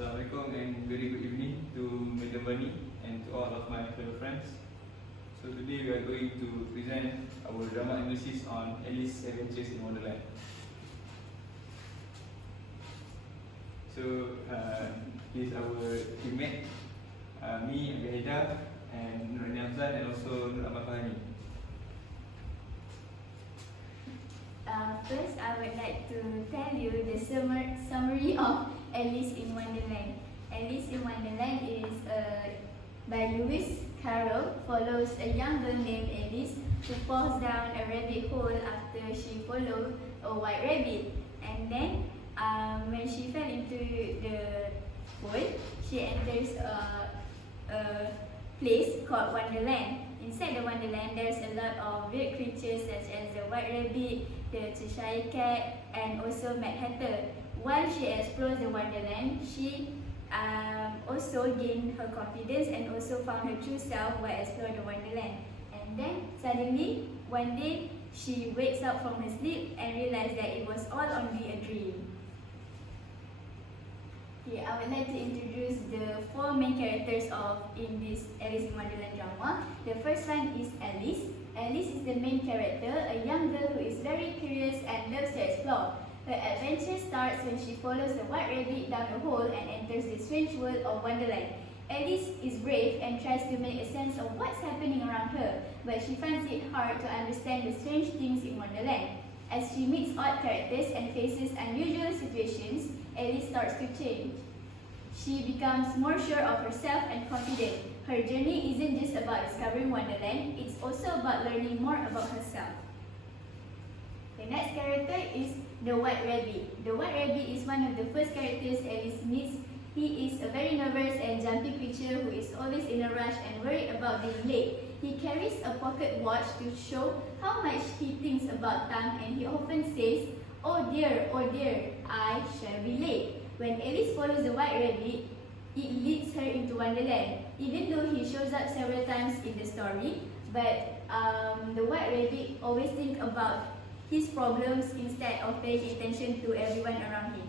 Assalamualaikum and very good evening to Madam Bani and to all of my fellow friends. So today we are going to present our drama analysis on Alice's Adventures in Wonderland. So here's our teammate, me, Abi Haidar, and Nur Hamzan, and also Nur Ahmad Fahani. First, I would like to tell you the summary of Alice in Wonderland. Alice in Wonderland is by Lewis Carroll, follows a young girl named Alice who falls down a rabbit hole after she followed a white rabbit. And then when she fell into the hole, she enters a place called Wonderland. Inside the Wonderland, there's a lot of weird creatures such as the white rabbit, the Cheshire cat, and also Mad Hatter. While she explores the Wonderland, she also gained her confidence and also found her true self while exploring the Wonderland. And then suddenly, one day, she wakes up from her sleep and realizes that it was all only a dream. Okay, I would like to introduce the four main characters in this Alice in Wonderland drama. The first one is Alice. Alice is the main character, a young girl who is very curious and loves to explore. Her adventure starts when she follows the white rabbit down a hole and enters the strange world of Wonderland. Alice is brave and tries to make a sense of what's happening around her, but she finds it hard to understand the strange things in Wonderland. As she meets odd characters and faces unusual situations, Alice starts to change. She becomes more sure of herself and confident. Her journey isn't just about discovering Wonderland, it's also about learning more about herself. The next character is the White Rabbit. The White Rabbit is one of the first characters Alice meets. He is a very nervous and jumpy creature who is always in a rush and worried about being late. He carries a pocket watch to show how much he thinks about time, and he often says, oh dear, I shall be late." When Alice follows the White Rabbit, it leads her into Wonderland. Even though he shows up several times in the story, but the White Rabbit always thinks about his problems instead of paying attention to everyone around him.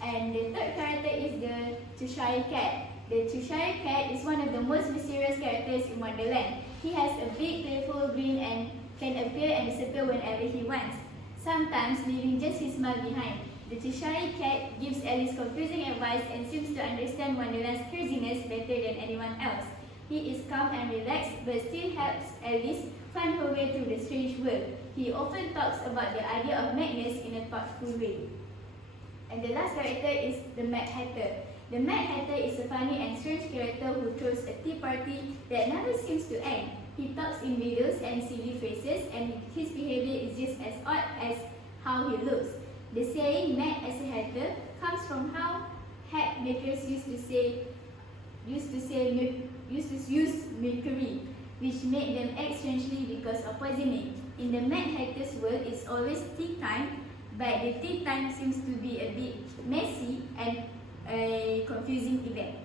And the third character is the Cheshire Cat. The Cheshire Cat is one of the most mysterious characters in Wonderland. He has a big, playful grin and can appear and disappear whenever he wants, sometimes leaving just his smile behind. The Cheshire Cat gives Alice confusing advice and seems to understand Wonderland's craziness better than anyone else. He is calm and relaxed, but still helps Alice find her way through the strange world. He often talks about the idea of madness in a thoughtful way. And the last character is the Mad Hatter. The Mad Hatter is a funny and strange character who throws a tea party that never seems to end. He talks in riddles and silly phrases, and his behavior is just as odd as how he looks. The saying "mad as a hatter" comes from how hat makers used to use mercury, which made them act strangely because of poisoning. In the Mad Hatter's world, it's always tea time, but the tea time seems to be a bit messy and a confusing event.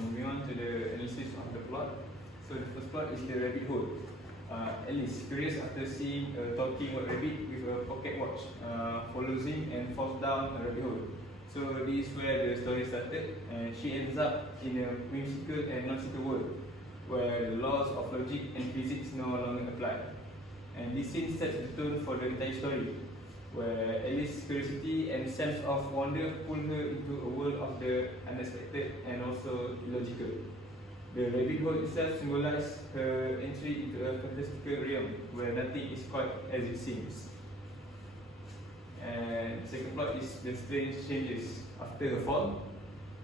Moving on to the analysis of the plot. So the first plot is the rabbit hole. Alice, curious after seeing a talking white rabbit with a pocket watch, follows him and falls down a rabbit hole. So this is where the story started, and she ends up in a whimsical and nonsensical world where the laws of logic and physics no longer apply. And this scene sets the tone for the entire story, where Alice's curiosity and sense of wonder pull her into a world of the unexpected and also illogical. The rabbit hole itself symbolizes her entry into a fantastical realm where nothing is quite as it seems. And the second plot is the strange changes. After her fall,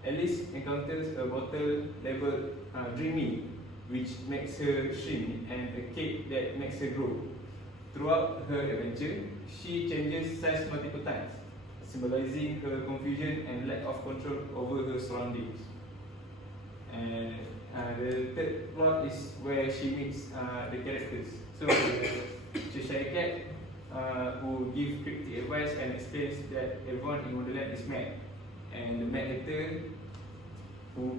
Alice encounters a bottle labeled Dreamy, which makes her shrink, and a cake that makes her grow. Throughout her adventure, she changes size multiple times, symbolizing her confusion and lack of control over her surroundings. And the third plot is where she meets the characters. So the Cheshire Cat, who gives cryptic advice and explains that everyone in Wonderland is mad, and the Mad Hatter, who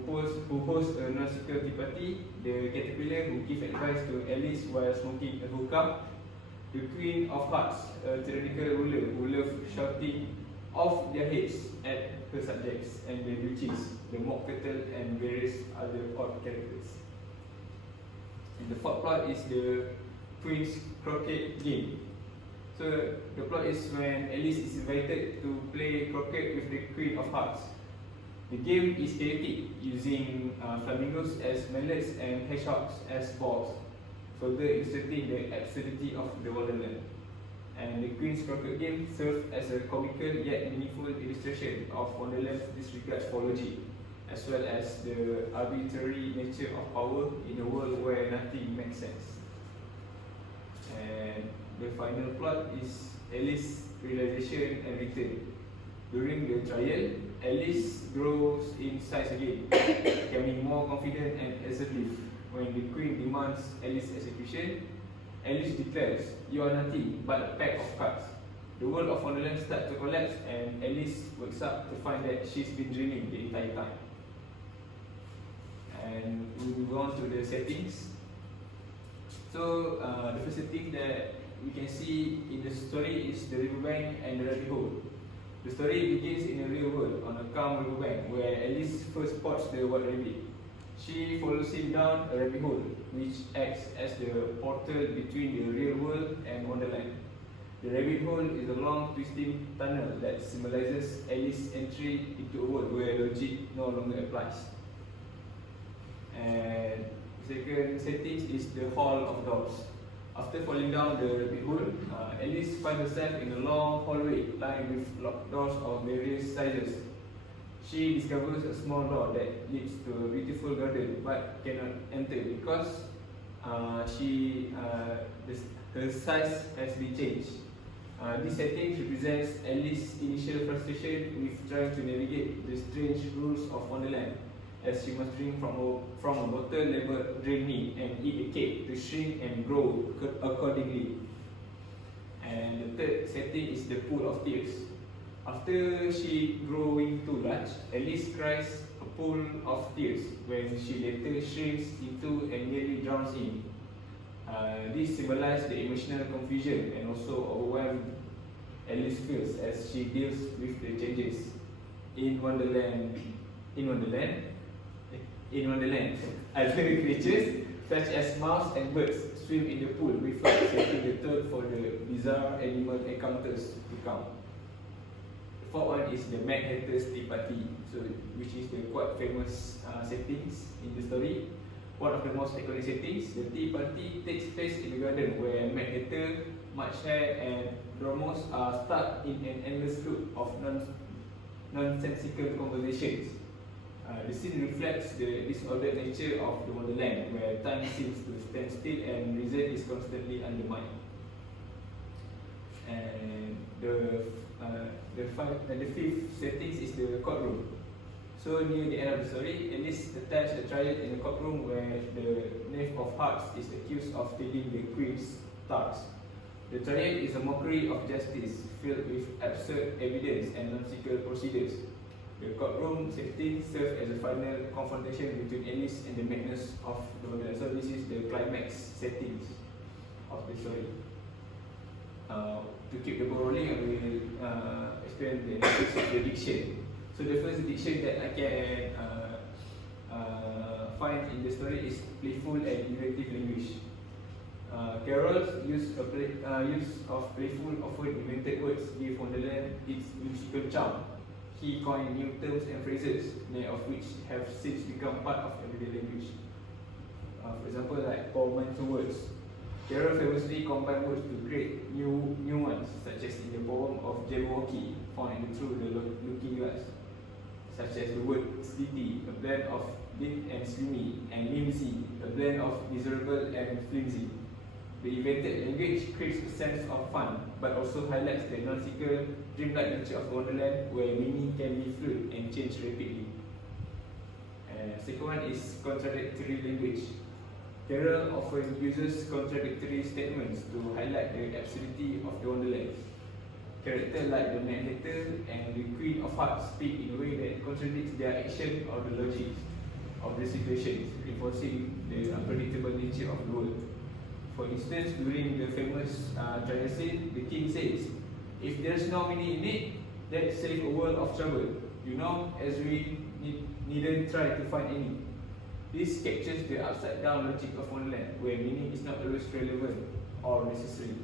hosts a nonsensical tea party, the Caterpillar, who gives advice to Alice while smoking a hookah, the Queen of Hearts, a tyrannical ruler who loves shouting off their heads at her poker subjects, and the duchies, the mock turtle, and various other odd characters. And the fourth plot is the Queen's Croquet game. So the plot is when Alice is invited to play croquet with the Queen of Hearts. The game is chaotic, using flamingos as mallets and hedgehogs as balls, further illustrating the absurdity of the Wonderland. And the Queen's Croquet game serves as a comical yet meaningful illustration of Wonderland's disregard for logic, as well as the arbitrary nature of power in a world where nothing makes sense. And the final plot is Alice's realization and return. During the trial, Alice grows in size again, becoming more confident and assertive. When the Queen demands Alice's execution, Alice declares, "You are nothing but a pack of cards." The world of Wonderland starts to collapse, and Alice wakes up to find that she's been dreaming the entire time. And we move on to the settings. So the first setting that we can see in the story is the riverbank and the rabbit hole. The story begins in a real world on a calm riverbank where Alice first spots the white rabbit. She follows him down a rabbit hole, which acts as the portal between the real world and Wonderland. The rabbit hole is a long twisting tunnel that symbolizes Alice's entry into a world where logic no longer applies. And the second setting is the Hall of Doors. After falling down the rabbit hole, Alice finds herself in a long hallway lined with locked doors of various sizes. She discovers a small door that leads to a beautiful garden but cannot enter because her size has been changed. This setting represents Alice's initial frustration with trying to navigate the strange rules of Wonderland, as she must drink from a bottle labeled "Drain Me" and eat a cake to shrink and grow accordingly. And the third setting is the Pool of Tears. After she growing too large, Alice cries a pool of tears when she later shrinks into and nearly drowns in. This symbolizes the emotional confusion and also overwhelm Alice feels as she deals with the changes in Wonderland. Other creatures such as mouse and birds swim in the pool before setting the tone for the bizarre animal encounters to come. The fourth one is the Mad Hatter's Tea Party, which is the quite famous settings in the story. One of the most iconic settings, the tea party takes place in the garden where Mad Hatter, Mudge Hair, and Dormouse are stuck in an endless loop of nonsensical conversations. The scene reflects the disordered nature of the Wonderland, where time seems to stand still and reason is constantly undermined. And the fifth setting is the courtroom. So near the end of the story, Alice attends a trial in a courtroom where the Knave of Hearts is accused of stealing the Queen's tarts. The trial is a mockery of justice, filled with absurd evidence and nonsensical procedures. The courtroom setting serves as a final confrontation between Alice and the madness of the Wonderland. So this is the climax settings of the story. To keep the ball rolling, I will explain the analysis of the diction. So the first diction that I can find in the story is playful and inventive language. Carol's use of playful, often invented words give Wonderland its musical charm. He coined new terms and phrases, many of which have since become part of everyday language. For example, like portmanteau words. Carol famously combined words to create new ones, such as in the poem of Jabberwocky, found through the Looking Glass, such as the word slitty, a blend of lit and slimy, and mimsy, a blend of miserable and flimsy. The invented language creates a sense of fun, but also highlights the nonsensical, dreamlike nature of Wonderland, where meaning can be fluid and change rapidly. Second one is contradictory language. Carol often uses contradictory statements to highlight the absurdity of the Wonderland. Characters like the Mad Hatter and the Queen of Hearts speak in a way that contradicts their action or the logic of the situations, reinforcing the unpredictable nature of the world. For instance, during the famous trial scene, the king says, "If there's no meaning in it, let's save a world of trouble." you know, as we needn't try to find any. This captures the upside down logic of Wonderland, where meaning is not always relevant or necessary.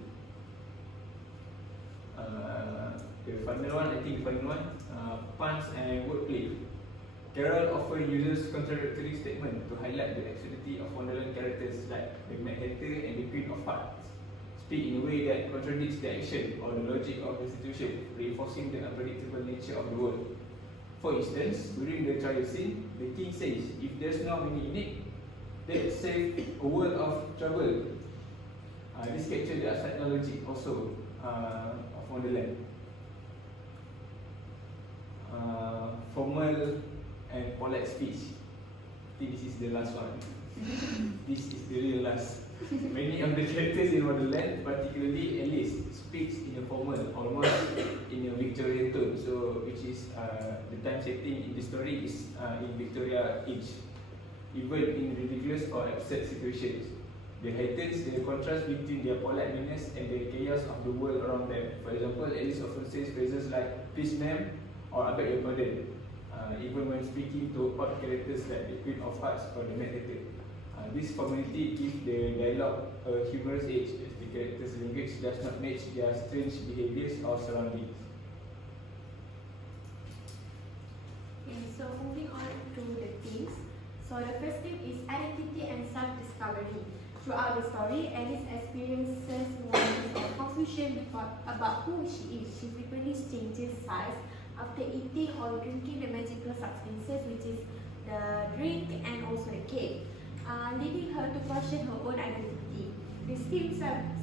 The final one, I think the final one, puns and wordplay. Carol often uses contradictory statements to highlight the absurdity of Wonderland characters like the Mad Hatter and the Queen of Hearts. Speak in a way that contradicts the action or the logic of the situation, reinforcing the unpredictable nature of the world. For instance, during the trial scene, the king says, if there's no money in it, that saves a world of trouble. This captures the upside down logic also of Wonderland. Formal and polite speech. I think this is the last one. This is the real last. Many of the characters in Wonderland, particularly Alice, speaks in a formal, almost in a Victorian tone. So, which is the time setting in the story is in Victoria age, even in ridiculous or absurd situations. They heightens the contrast between their polite manners and the chaos of the world around them. For example, Alice often says phrases like "please, ma'am" or "I beg your pardon," even when speaking to odd characters like the Queen of Hearts or the Mad Hatter. This formality gives the dialogue a humorous edge, as the characters' language does not match their strange behaviors or surroundings. Okay, so moving on to the themes. So the first theme is identity and self-discovery. Throughout the story, Alice experiences moments of confusion about who she is. She frequently changes size after eating or drinking the magical substances, which is the drink and also the cake, leading her to question her own identity. This theme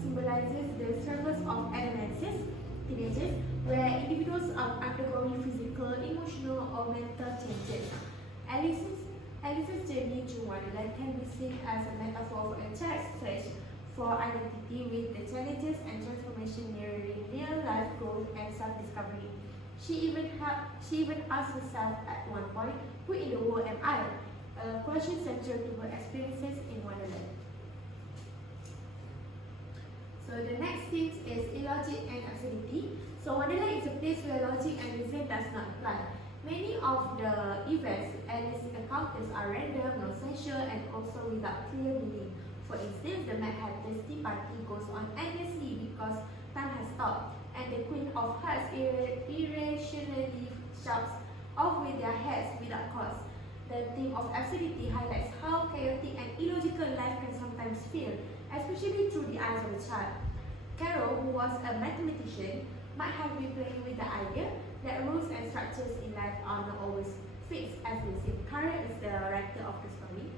symbolizes the struggles of adolescents, teenagers, where individuals are undergoing physical, emotional, or mental changes. Alice's journey to Wonderland can be seen as a metaphor for a child's search for identity, with the challenges and transformation mirroring real-life growth and self-discovery. She even asked herself at one point, "Who in the world am I?" A question central to her experiences in Wonderland. So the next thing is illogic and absurdity. So Wonderland is a place where logic and reason does not apply. Many of the events Alice encounters are random, non-sensual, and also without clear meaning. For instance, the Mad Hatter's tea party goes on endlessly because time has stopped, and the Queen of Hearts irrationally shouts off with their heads without cause. The theme of absurdity highlights how chaotic and illogical life can sometimes feel, especially through the eyes of a child. Carol, who was a mathematician, might have been playing with the idea that rules and structures in life are not always fixed as they seem. Karen is the writer of the story.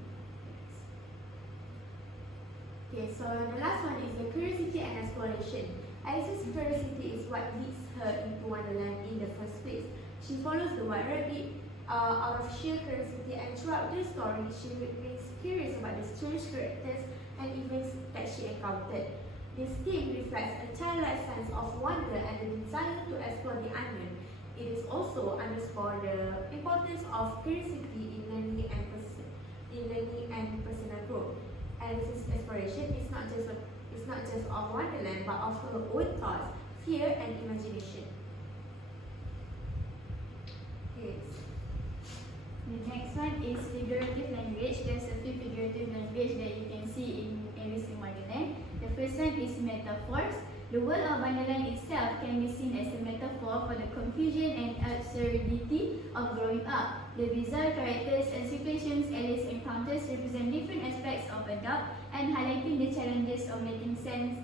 Okay, so the last one is the curiosity and exploration. Alice's curiosity is what leads her into Wonderland in the first place. She follows the White Rabbit out of sheer curiosity, and throughout the story, she remains curious about the strange characters and events that she encountered. This theme reflects a childlike sense of wonder and the desire to explore the unknown. It is also underscore the importance of curiosity in learning and personal growth. Alice's exploration is not just of Wonderland, but of her own thoughts, fear, and imagination. Yes. The next one is figurative language. There's a few figurative language that you can see in Alice in Wonderland. The first one is metaphors. The world of Wonderland itself can be seen as a metaphor for the confusion and absurdity of growing up. The bizarre characters and situations Alice encounters represent different aspects of adult and highlighting the challenges of making sense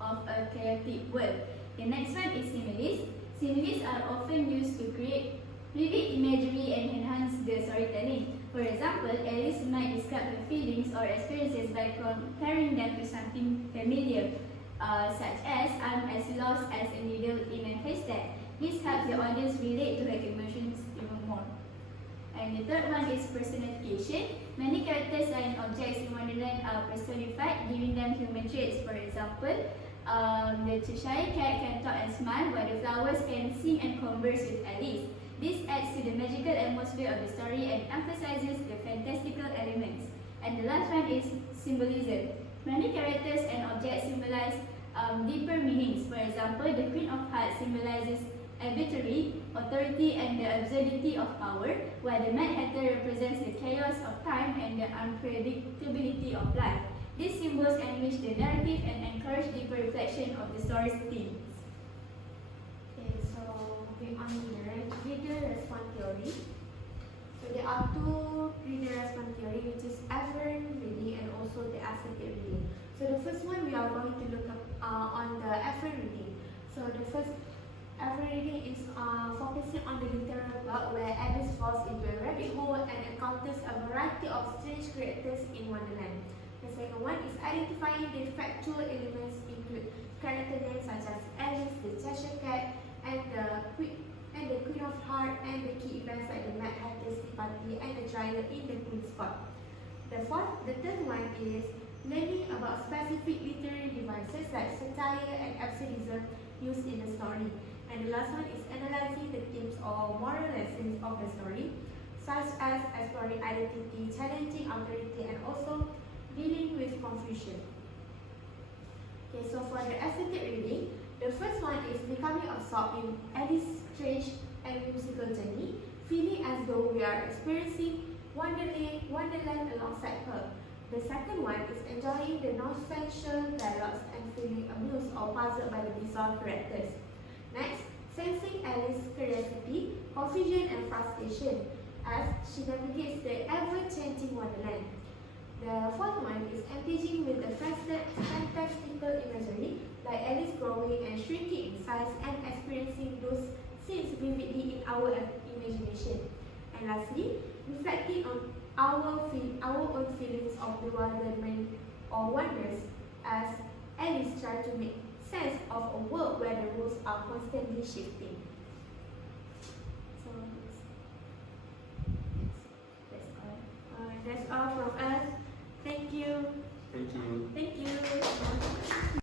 of a chaotic world. The next one is similes. Similes are often used to create vivid imagery and enhance the storytelling. For example, Alice might describe her feelings or experiences by comparing them to something familiar, such as "I'm as lost as a needle in a haystack." This helps the audience relate to her emotions even more. And the third one is personification. Many characters and objects in Wonderland are personified, giving them human traits. For example, the Cheshire Cat can talk and smile, while the flowers can sing and converse with Alice. This adds to the magical atmosphere of the story and emphasizes the fantastical elements. And the last one is symbolism. Many characters and objects symbolize deeper meanings. For example, the Queen of Hearts symbolizes arbitrary, authority and the absurdity of power, while the Mad Hatter represents the chaos of time and the unpredictability of life. These symbols enrich the narrative and encourage deeper reflection of the story's themes. Okay, so moving on to the reader response theory. So there are two reader response theory, which is afferent reading and also the assertive reading. So the first one we are going to look up on the afferent reading. So the first afferent reading is focusing on the literal plot where Alice falls into a rabbit hole and encounters a variety of strange creatures in Wonderland. The second one is identifying the factual elements include character names such as Alice, the Cheshire Cat, and the Queen of Hearts, and the key events like the Mad Hatter's Tea Party and the trial in the Queen's Court. The third one is learning about specific literary devices like satire and absurdism used in the story. And the last one is analyzing the themes or moral lessons of the story, such as exploring identity, challenging authority, and also dealing with confusion. Okay, so for the aesthetic reading, the first one is becoming absorbed in Alice's strange and musical journey, feeling as though we are experiencing Wonderland alongside her. The second one is enjoying the nonsensical dialogues and feeling amused or puzzled by the bizarre characters. Next, sensing Alice's curiosity, confusion, and frustration as she navigates the ever-changing Wonderland. The fourth one is engaging with the fantastical imagery, like Alice growing and shrinking in size and experiencing those scenes vividly in our imagination. And lastly, reflecting on our own feelings of bewilderment or wonders as Alice tries to make sense of a world where the rules are constantly shifting. So that's all from us. Thank you.